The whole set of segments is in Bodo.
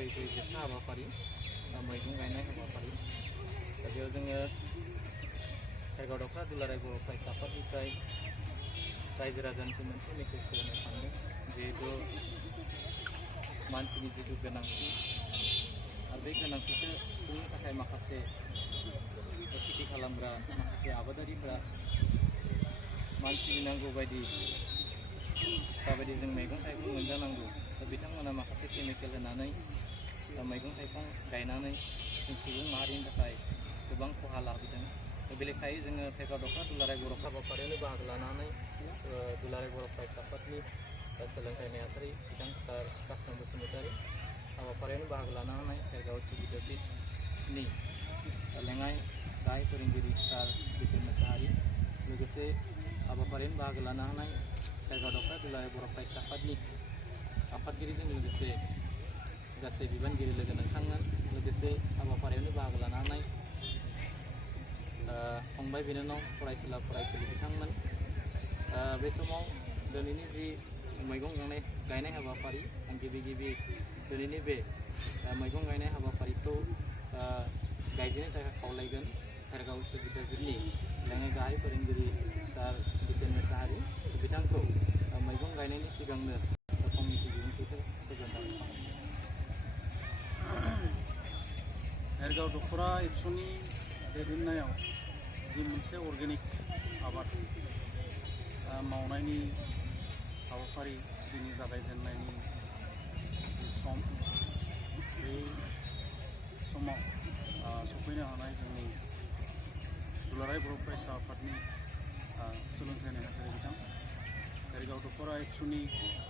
फैयै जोबथा हाबाफारि मैगं गायनाय हाबाफारि दा बेयाव जोङो भेरगाव दख्रा दुलाराय बर' फरायसा आफादनिफ्राय रायजो राजानिसिम मोनसे मेसेजखौ होनो सानदों जिहेतु मानसिनि जिथु गोनांथि आरो बे गोनांथिखौ सुफुंनो थाखाय माखासे खेथि खालामग्रा माखासे आबादारिफ्रा मानसिनि नांगौ बायदि जाबायदि जों मैगं थाइगं मोनजानांगौ दा बिथांमोना माखासे केमिकेल होनानै मैगं थाइगं गायनानै जों सुबुं माहारिनि थाखाय गोबां खहा लाबोदों बे लेखायै जोङो भेरगाव दख्रा दुलाराय बर' हाबाफारियावनो बाहागो लानानै दुलाराय बर' फरायसा आफादनि सोलोंथाइ नेहाथारि बिथां सार कासनाम बसुमतारी हाबाफारियावनो बाहागो लानो हानाय भेरगाव एच बिद्यापीठनि लेङाइ गाहाय फोरोंगिरि सार बिपिन मोसाहारि लोगोसे हाबाफारियावनो बाहागो लानो हानाय भेरगाव दख्रा दुलाराय बर' फरायसा आफादनि आफादगिरिजों लोगोसे गासै बिबानगिरि लोगो नोंथांमोन लोगोसे हाबाफारियावनो बाहागो लानो हानाय फंबाय बिनानाव फरायसुला फरायसुलि बिथांमोन बे समाव दिनैनि जि मैगं गायनाय हाबाफारि आं गिबि दिनैनि बे मैगं गायनाय हाबाफारिखौ गायजेननो थाखाय खावलायगोन भेरगाव उच्च बिद्यापीठनि लेङाइ गाहाय फोरोंगिरि सार बिपिन मोसाहारि बिथांखौ मैगं गायनायनि सिगांनो फंनैसो बिबुंथिखौ फोजोबनानै भेरगाव दखरा एबसुनि दैदेननायाव जि मोनसे अर्गेनिक आबाद मावनायनि हाबाफारि दिनै जागायजेननायनि जि सम बे समाव सफैनो हानाय जोंनि दुलाराय बर' फरायसा आफादनि सोलोंथाइ नेहाथारि बिथां भेरगाव दखरा एबसुनि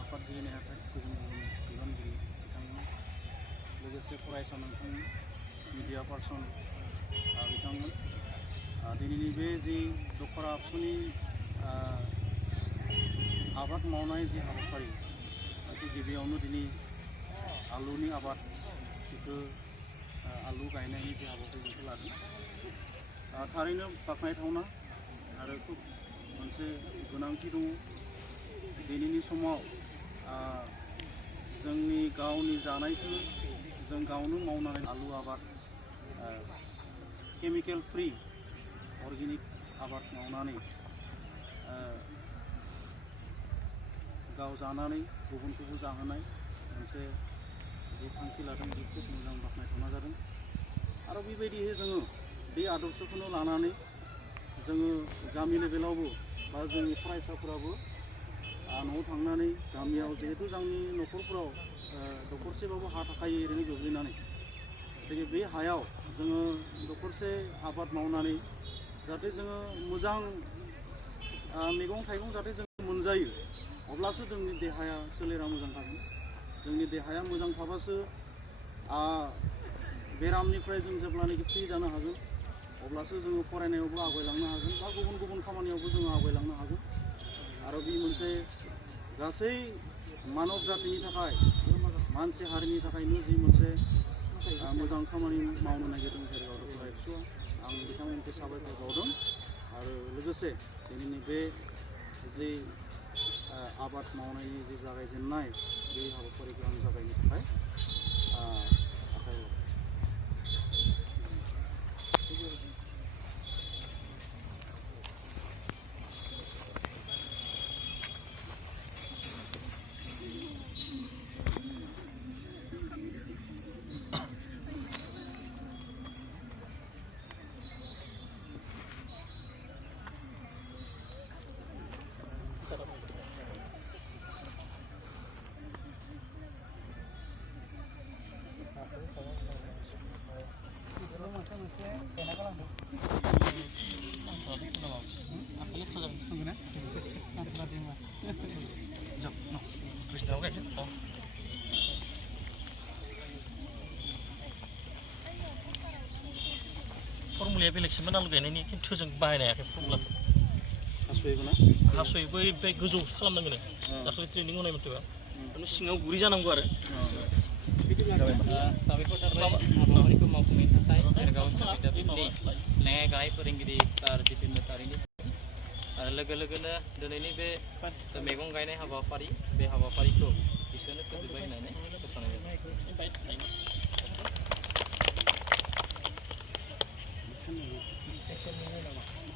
आफादगिरि नेहाथारि गुबुन गुबुन बिबानगिरि बिथांमोन लोगोसे फरायसा नोंथां मिडिया पार्सन बिथांमोन दिनैनि बे जि दखरा एबसुनि आबाद मावनाय जि हाबाफारि गिबियावनो दिनै आलुनि आबाद बेखौ आलु गायनायनि जि हाबाफारि बेखौ लादों थारैनो बाख्नायथावना आरो खुब मोनसे गोनांथि दङ दिनैनि समाव जोंनि गावनि जानायखौ जों गावनो मावनानै आलु आबाद केमिकेल फ्रि अर्गेनिक आबाद मावनानै गाव जानानै गुबुनखौबो जाहोनाय मोनसे जि थांखि लादों बे खुब मोजां बाख्नायथावना जादों आरो बेबायदिहै जोङो बे आदर्शखौनो लानानै जोङो गामि लेभेलावबो बा जोंनि फरायसाफोराबो न'आव थांनानै गामियाव जिहेतु जोंनि न'खरफोराव दखरसेबाबो हा थाखायो ओरैनो गोग्लैनानै गथिखे बे हायाव जोङो दखरसे आबाद मावनानै जाहाथे जोङो मोजां मैगं थाइगं जाहाथे जों मोनजायो अब्लासो जोंनि देहाया सोलेरा मोजां थागोन जोंनि देहाया मोजां थाबासो बेरामनिफ्राय जों जेब्लानाखि फ्रि जानो हागोन अब्लासो जोङो फरायनायावबो आवगायलांनो हागोन बा गुबुन गुबुन खामानियावबो जोङो आवगायलांनो हागोन आरो बे मोनसे गासै मानब जातिनि थाखाय मानसि हारिनि थाखायनो जि मोनसे मोजां खामानि मावनो नागिरदों भेरगाव दखरा एबसुआ आं बिथांमोनखौ साबायखर बावदों आरो लोगोसे दिनैनि बे जि आबाद मावनायनि जि जागायजेननाय बे हाबाफारिखौ आं जागायनो थाखाय आखायाव लाबाय। फर्मुलाया बेलेगसोमोन आलु गायनायनि खिन्थु जों बाहायनो हायाखै फर्मुलाखौ हास'यो बै गोजौ खालामनांगोन दाखालि ट्रेनिं होनाय मथेबा माने सिङाव गुरै जानांगौ आरो साबायखर थाबाय हाबाफारिखौ मावफुंनायनि थाखाय भेरगाव उच्च बिद्यापीठनि लेङाइ गाहाय फोरोंगिरि सार बिपिन मोसाहारिनि आरो लोगोनो दिनैनि बे मैगं गायनाय हाबाफारि बे हाबाफारिखौ बिसोरनो फोजोबबाय होननानै फोसावनाय जाबाय। नामा